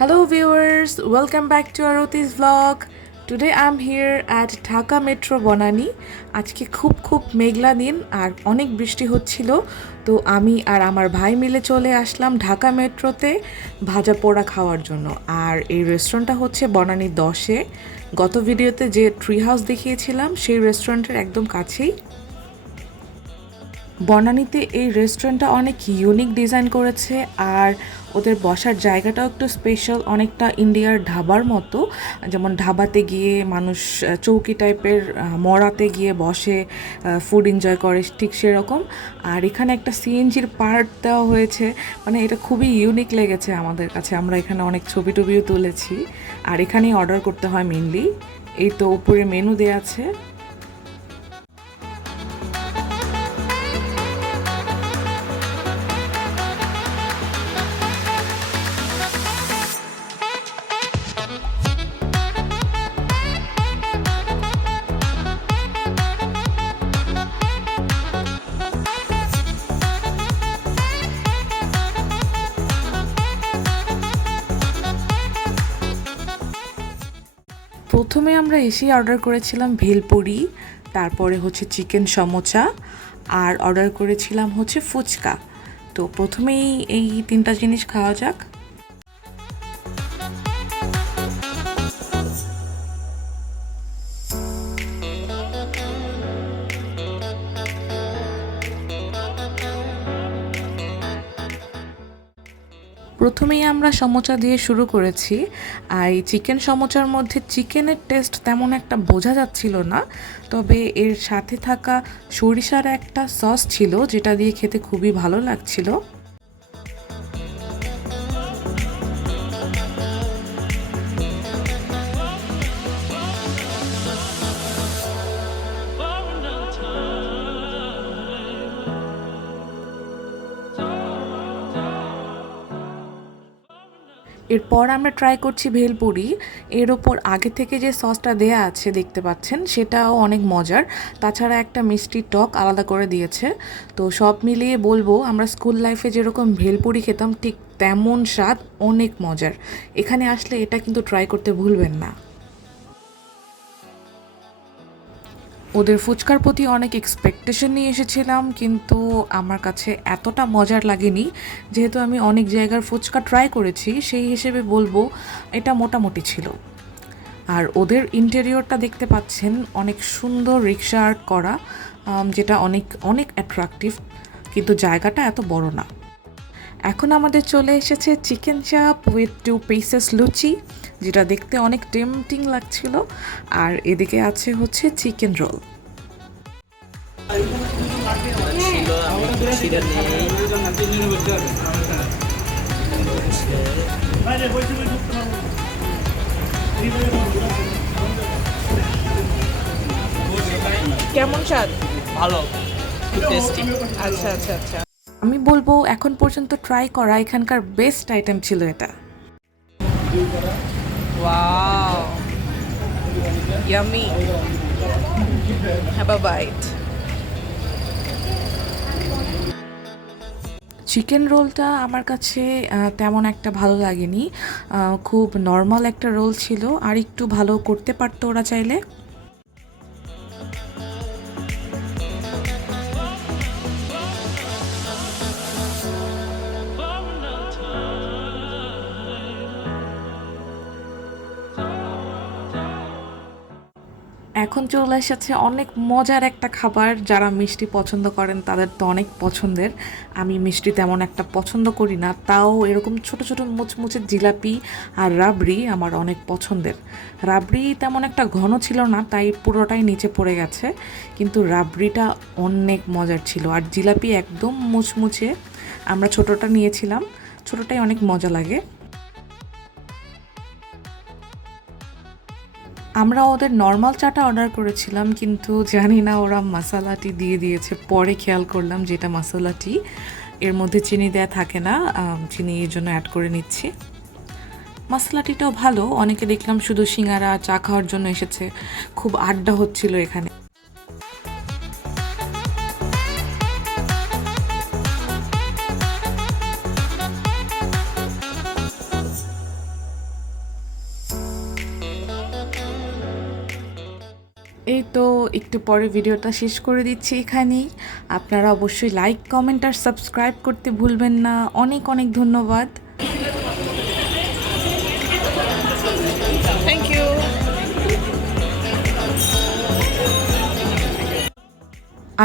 Hello viewers, welcome back to Aroty's vlog. Today I'm here at Dhaka Metro Banani. আজকে খুব মেঘলা দিন আর অনেক বৃষ্টি হচ্ছিল, তো আমি আর আমার ভাই মিলে চলে আসলাম ঢাকা মেট্রোতে ভাজা পোড়া খাওয়ার জন্য। আর এই রেস্টুরেন্টটা হচ্ছে বনানী 10-এ। গত ভিডিওতে যে ট্রি হাউস দেখিয়েছিলাম সেই রেস্টুরেন্টের একদম কাছেই। বনানীতে এই রেস্টুরেন্টটা অনেক ইউনিক ডিজাইন করেছে আর ওদের বসার জায়গাটাও একটু স্পেশাল, অনেকটা ইন্ডিয়ার ধাবার মতো। যেমন ধাবাতে গিয়ে মানুষ চৌকি টাইপের মরাতে গিয়ে বসে ফুড এনজয় করে, ঠিক সেরকম। আর এখানে একটা সিএনজির পার্ট দেওয়া হয়েছে, মানে এটা খুবই ইউনিক লেগেছে আমাদের কাছে। আমরা এখানে অনেক ছবি টবিও তুলেছি। আর এখানেই অর্ডার করতে হয় মেনলি। এই তো উপরে মেনু দেওয়া আছে। প্রথমে আমরা এসেই অর্ডার করেছিলাম ভেল পুরি, তারপরে হচ্ছে চিকেন সমোসা, আর অর্ডার করেছিলাম হচ্ছে ফুচকা। তো প্রথমেই এই তিনটা জিনিস খাওয়া যাক। প্রথমেই আমরা সমোসা দিয়ে শুরু করেছি। আর এই চিকেন সমোসার মধ্যে চিকেনের টেস্ট তেমন একটা বোঝা যাচ্ছিল না, তবে এর সাথে থাকা সরিষার একটা সস ছিল যেটা দিয়ে খেতে খুবই ভালো লাগছিল। এরপর আমরা ট্রাই করছি ভেল পুরি। এর ওপর আগে থেকে যে সসটা দেয়া আছে দেখতে পাচ্ছেন, সেটাও অনেক মজার। তাছাড়া একটা মিষ্টি টক আলাদা করে দিয়েছে। তো সব মিলিয়ে বলবো, আমরা স্কুল লাইফে যেরকম ভেল পুরি খেতাম ঠিক তেমন স্বাদ, অনেক মজার। এখানে আসলে এটা কিন্তু ট্রাই করতে ভুলবেন না। ওদের ফুচকার প্রতি অনেক এক্সপেকটেশন নিয়ে এসেছিলাম, কিন্তু আমার কাছে এতটা মজার লাগেনি। যেহেতু আমি অনেক জায়গার ফুচকা ট্রাই করেছি, সেই হিসেবে বলবো এটা মোটামুটি ছিল। আর ওদের ইন্টেরিয়রটা দেখতে পাচ্ছেন, অনেক সুন্দর রিক্সা আর্ট করা, যেটা অনেক অনেক অ্যাট্রাকটিভ, কিন্তু জায়গাটা এত বড় না। এখন আমাদের চলে এসেছে চিকেন চাপ উইথ 2 পিসেস লুচি, যেটা দেখতে অনেক টেম্পটিং লাগছিল। আর এদিকে আছে হচ্ছে চিকেন রোল। কেমন স্বাদ? ভালো, টেস্টি। আচ্ছা আচ্ছা আচ্ছা, আমি বলবো এখন পর্যন্ত ট্রাই করা এখানকার বেস্ট আইটেম ছিল এটা। Wow. Yummy. Have a bite. Chicken রোলটা আমার কাছে তেমন একটা ভালো লাগেনি। খুব নর্মাল একটা রোল ছিল, আর একটু ভালো করতে পারতো ওরা চাইলে। এখন চলে এসেছে অনেক মজার একটা খাবার। যারা মিষ্টি পছন্দ করেন তাদের তো অনেক পছন্দের। আমি মিষ্টি তেমন একটা পছন্দ করি না, তাও এরকম ছোট ছোট মুচমুচে জিলাপি আর রাবড়ি আমার অনেক পছন্দের। রাবড়ি তেমন একটা ঘন ছিল না, তাই পুরোটাই নিচে পড়ে গেছে, কিন্তু রাবড়িটা অনেক মজার ছিল। আর জিলাপি একদম মুচমুচে। আমরা ছোটোটা নিয়েছিলাম, ছোটোটাই অনেক মজা লাগে। আমরা ওদের নর্মাল চাটা অর্ডার করেছিলাম, কিন্তু জানি না ওরা মশালা টি দিয়ে দিয়েছে। পরে খেয়াল করলাম যেটা মশালা টি, এর মধ্যে চিনি দেয়া থাকে না, চিনি এর জন্য অ্যাড করে নিচ্ছি। মশলা টিটাও ভালো। অনেকে দেখলাম শুধু সিঙ্গারা চা খাওয়ার জন্য এসেছে, খুব আড্ডা হচ্ছিল এখানে। এই তো একটু পরে ভিডিওটা শেষ করে দিচ্ছি এখানেই। আপনারা অবশ্যই লাইক, কমেন্ট আর সাবস্ক্রাইব করতে ভুলবেন না। অনেক অনেক ধন্যবাদ। Thank you.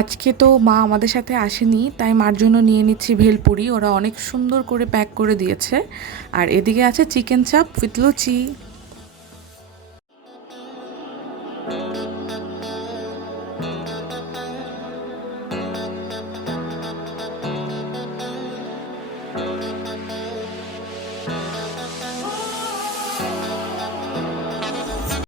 আজকে তো মা আমাদের সাথে আসেনি, তাই মার জন্য নিয়ে নিচ্ছি ভেলপুরি। ওরা অনেক সুন্দর করে প্যাক করে দিয়েছে। আর এদিকে আছে চিকেন চাপ উইথ লুচি।